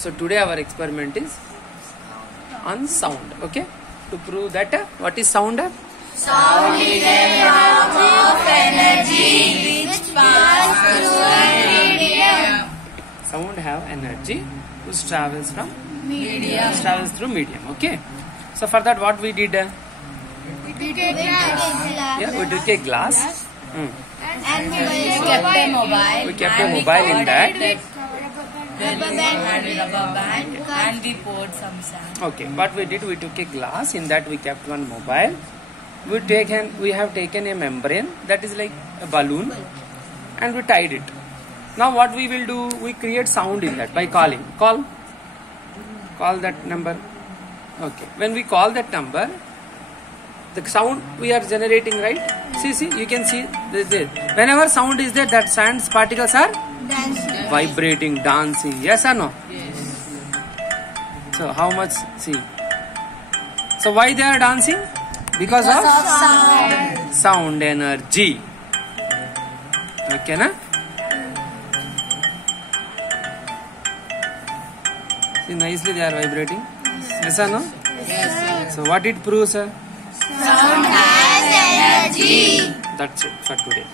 So today our experiment is on sound. Okay, to prove that what is sound? Sound is a form of energy which passes through a medium. Sound have energy which travels from Medium. travels through medium. Okay, so for that what we did? We take glass. Yeah, we took a glass. And we kept a mobile. We kept a mobile in that. Rubber band. And we poured some sand. Okay, what we did, we took a glass, in that we kept one mobile. We have taken a membrane that is like a balloon and we tied it. Now what we will do, we create sound in that by calling. Call that number. Okay, when we call that number, the sound we are generating, right? See, you can see this. Whenever sound is there, that sand particles are vibrating, dancing. Yes or no? Yes. So how much? See. So why they are dancing? Because of sound energy. Okay, na? See, nicely they are vibrating. Yes or no? Yes. So what it proves, sir? Sound has energy. That's it for today.